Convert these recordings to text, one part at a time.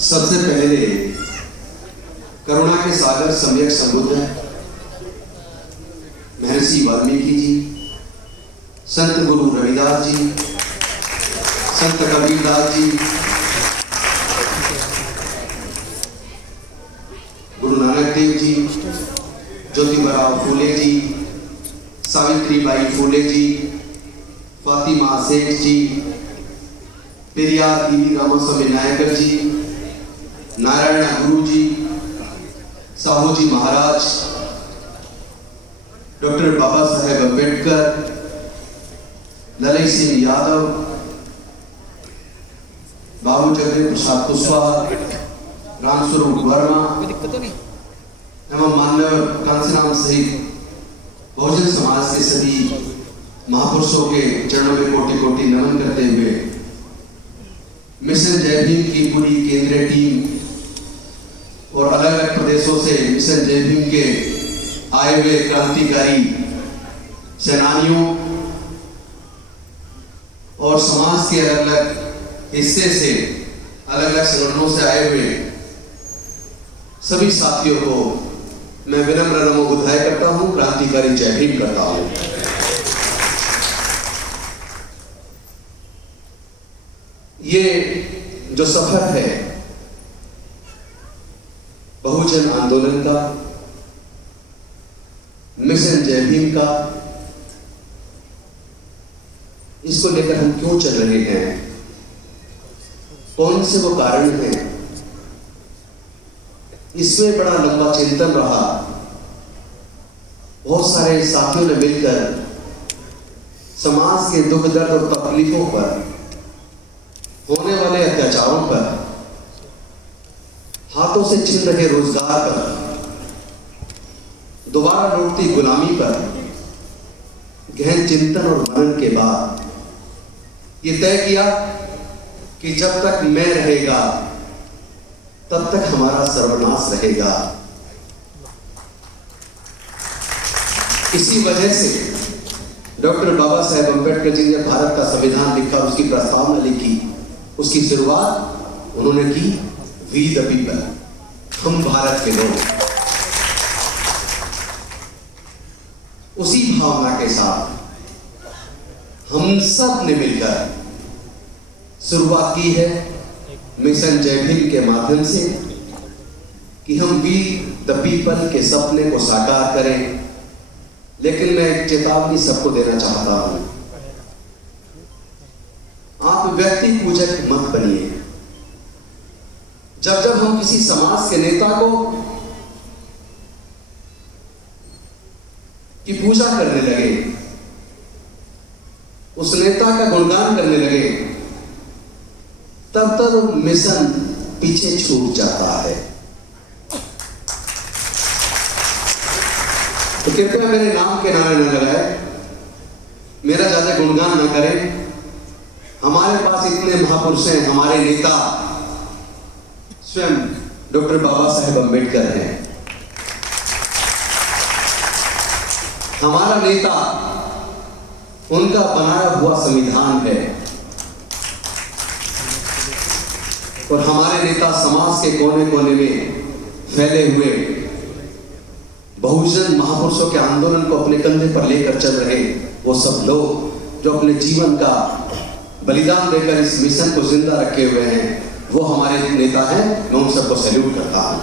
सबसे पहले करुणा के सागर सम्यक संबुद्ध महर्षि वाल्मीकि जी, संत गुरु रविदास जी, संत कबीरदास जी, गुरु नानक देव जी, ज्योतिबा फूले जी, सावित्रीबाई फूले जी, फातिमा सेठ जी, पेरियार टी रामास्वामी नायकर जी, नारायण गुरु जी, साहू जी महाराज, डॉक्टर बाबा साहेब अम्बेडकर, ललित सिंह यादव, बाबू चंद्र प्रसाद कुशवाहा, रामस्वरूप वर्मा एवं मानव कांसीराम सहित बहुजन समाज के सभी महापुरुषों के चरणों में कोटि कोटि नमन करते हुए मिशन जय भीम की पूरी केंद्रीय टीम और अलग अलग प्रदेशों से मिशन जय भीम के आए हुए क्रांतिकारी सेनानियों और समाज के अलग अलग हिस्से से अलग अलग संगठनों से आए हुए सभी साथियों को मैं विनम्र नमो बुधाय करता हूं, क्रांतिकारी जय भीम करता हूं। ये जो सफर है बहुजन आंदोलन का, मिशन जय भीम का, इसको लेकर हम क्यों चल रहे हैं, कौन से वो कारण हैं, इसमें बड़ा लंबा चिंतन रहा। बहुत सारे साथियों ने मिलकर समाज के दुख दर्द और तकलीफों पर, होने वाले अत्याचारों पर, हाथों से छिन रहे रोजगार पर, दोबारा लौटती गुलामी पर गहन चिंतन और मनन के बाद ये तय किया कि जब तक मैं रहेगा तब तक हमारा सर्वनाश रहेगा। इसी वजह से डॉक्टर बाबा साहेब अम्बेडकर जी ने भारत का संविधान लिखा, उसकी प्रस्तावना लिखी, उसकी शुरुआत उन्होंने की वी द पीपल, हम भारत के लोग। उसी भावना के साथ हम सब ने मिलकर शुरुआत की है मिशन जय भीम के माध्यम से कि हम वी द पीपल के सपने को साकार करें। लेकिन मैं एक चेतावनी सबको देना चाहता हूं, आप व्यक्ति पूजक मत बनिए। जब जब हम किसी समाज के नेता को की पूजा करने लगे, उस नेता का गुणगान करने लगे, तब तक मिशन पीछे छूट जाता है। तो कृपया मेरे नाम के नारे न लगाए, मेरा ज्यादा गुणगान न करें। हमारे पास इतने महापुरुष हैं, हमारे नेता स्वयं डॉक्टर बाबा साहेब अम्बेडकर हैं। हमारा नेता उनका बनाया हुआ संविधान है और हमारे नेता समाज के कोने कोने में फैले हुए बहुजन महापुरुषों के आंदोलन को अपने कंधे पर लेकर चल रहे वो सब लोग जो अपने जीवन का बलिदान देकर इस मिशन को जिंदा रखे हुए हैं, वो हमारे नेता हैं। मैं उन सबको सैल्यूट करता हूं।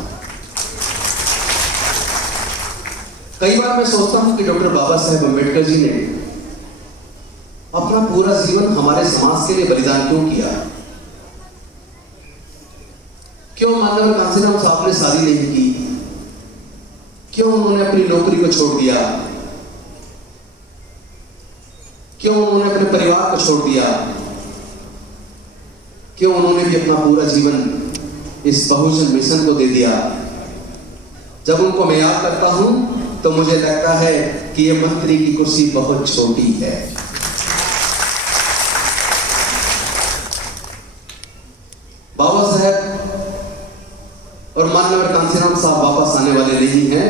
कई बार मैं सोचता हूं कि डॉक्टर बाबा साहेब अम्बेडकर जी ने अपना पूरा जीवन हमारे समाज के लिए बलिदान क्यों किया? क्यों मानव कांसीराम साहब ने शादी नहीं की? क्यों उन्होंने अपनी नौकरी को छोड़ दिया? क्यों उन्होंने अपने परिवार को छोड़ दिया? क्यों उन्होंने भी अपना पूरा जीवन इस बहुजन मिशन को दे दिया? जब उनको मैं याद करता हूं तो मुझे लगता है कि ये मंत्री की कुर्सी बहुत छोटी है। बाबा साहब और माननीय कांसीराम साहब वापस आने वाले नहीं हैं।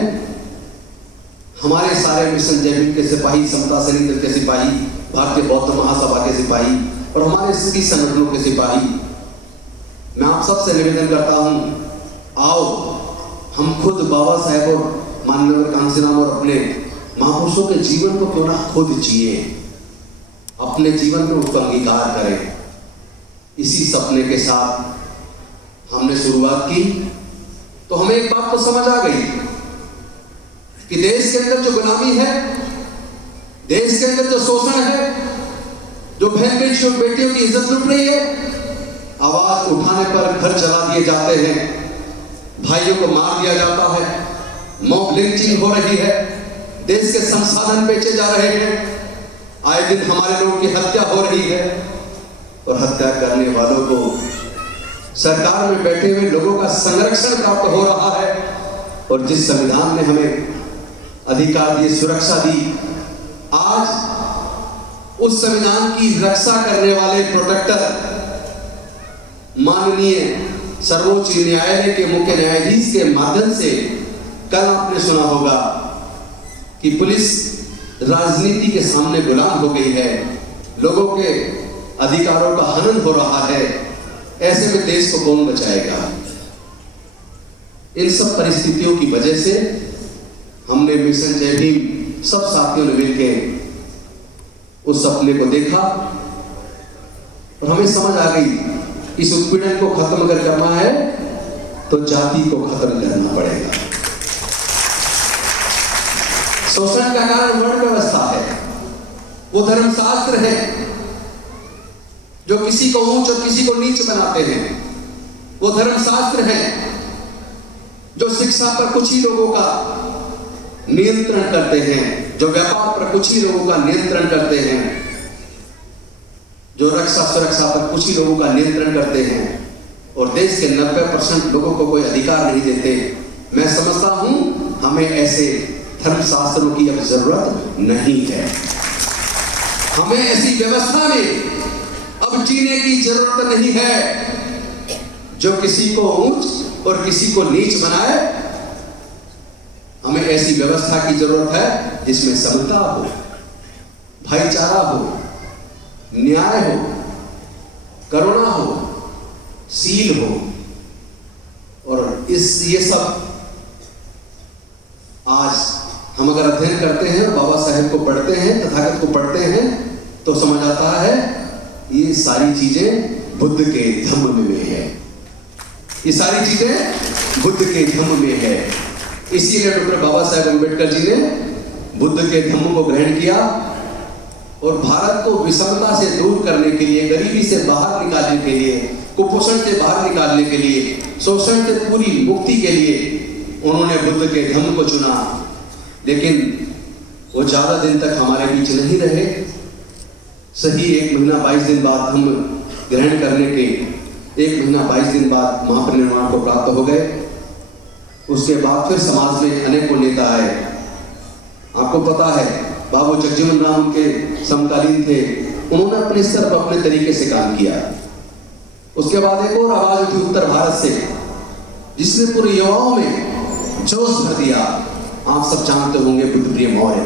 हमारे सारे मिशन जय भीम के सिपाही, समता सैनिक दल के सिपाही, भारतीय बौद्ध महासभा के सिपाही और हमारे सभी संगठनों के सिपाही मैं आप सबसे निवेदन करता हूं, आओ हम खुद बाबा साहेब और माननीय कांसीराम और अपने महापुरुषों के जीवन को क्यों ना खुद जिए, अपने जीवन में उसको अंगीकार करें। इसी सपने के साथ हमने शुरुआत की तो हमें एक बात तो समझ आ गई कि देश के अंदर जो गुलामी है, देश के अंदर जो शोषण है, जो बहन बेटियों की इज्जत लुट रही है, आवाज उठाने पर घर जला दिए जाते हैं, भाइयों को मार दिया जाता है, मॉब लिंचिंग हो रही है, देश के संसाधन बेचे जा रहे हैं, आए दिन हमारे लोगों की हत्या हो रही है और हत्या करने वालों को सरकार में बैठे हुए लोगों का संरक्षण प्राप्त हो रहा है। और जिस संविधान ने हमें अधिकार दिए, सुरक्षा दी, आज उस संविधान की रक्षा करने वाले प्रोटेक्टर माननीय सर्वोच्च न्यायालय के मुख्य न्यायाधीश के माध्यम से कल आपने सुना होगा कि पुलिस राजनीति के सामने गुलाम हो गई है, लोगों के अधिकारों का हनन हो रहा है। ऐसे में देश को कौन बचाएगा? इन सब परिस्थितियों की वजह से हमने मिशन जय भीम सब साथियों ने मिलकर उस सपने को देखा और हमें समझ आ गई, इस उत्पीड़न को खत्म अगर करना है तो जाति को खत्म करना पड़ेगा। शोषण का कारण वर्ण व्यवस्था है, वो धर्मशास्त्र है जो किसी को ऊंच और किसी को नीच बनाते हैं, वो धर्मशास्त्र है जो शिक्षा पर कुछ ही लोगों का नियंत्रण करते हैं, जो व्यापार पर कुछ ही लोगों का नियंत्रण करते हैं, जो रक्षा सुरक्षा पर कुछ ही लोगों का नियंत्रण करते हैं और देश के 90% लोगों को कोई अधिकार नहीं देते। मैं समझता हूं हमें ऐसे धर्मशास्त्रों की अब जरूरत नहीं है, हमें ऐसी व्यवस्था में अब जीने की जरूरत नहीं है जो किसी को ऊंच और किसी को नीच बनाए। हमें ऐसी व्यवस्था की जरूरत है जिसमें समता हो, भाईचारा हो, न्याय हो, करुणा हो, सील हो। और ये सब आज हम अगर अध्ययन करते हैं, बाबा साहेब को पढ़ते हैं, तथागत को पढ़ते हैं तो समझ आता है ये सारी चीजें बुद्ध के धम्म में है, ये सारी चीजें बुद्ध के धम्म में है। इसीलिए डॉक्टर बाबा साहेब अम्बेडकर जी ने बुद्ध के धम्म को ग्रहण किया और भारत को विषमता से दूर करने के लिए, गरीबी से बाहर निकालने के लिए, कुपोषण से बाहर निकालने के लिए, शोषण से पूरी मुक्ति के लिए उन्होंने बुद्ध के धम्म को चुना। लेकिन वो ज्यादा दिन तक हमारे बीच नहीं रहे। सही 1 महीना 22 दिन बाद हम ग्रहण करने के 1 महीना 22 दिन बाद महापरिनिर्वाण को प्राप्त हो गए। उसके बाद फिर समाज में अनेकों नेता आए। आपको पता है बाबू जगजीवन राम के समकालीन थे, उन्होंने अपने स्तर पर अपने तरीके से काम किया। उसके बाद एक और आवाज उठी उत्तर भारत से जिसने पूरे युवाओं में जोश भर दिया। आप सब जानते होंगे बुद्धप्रिय मौर्य।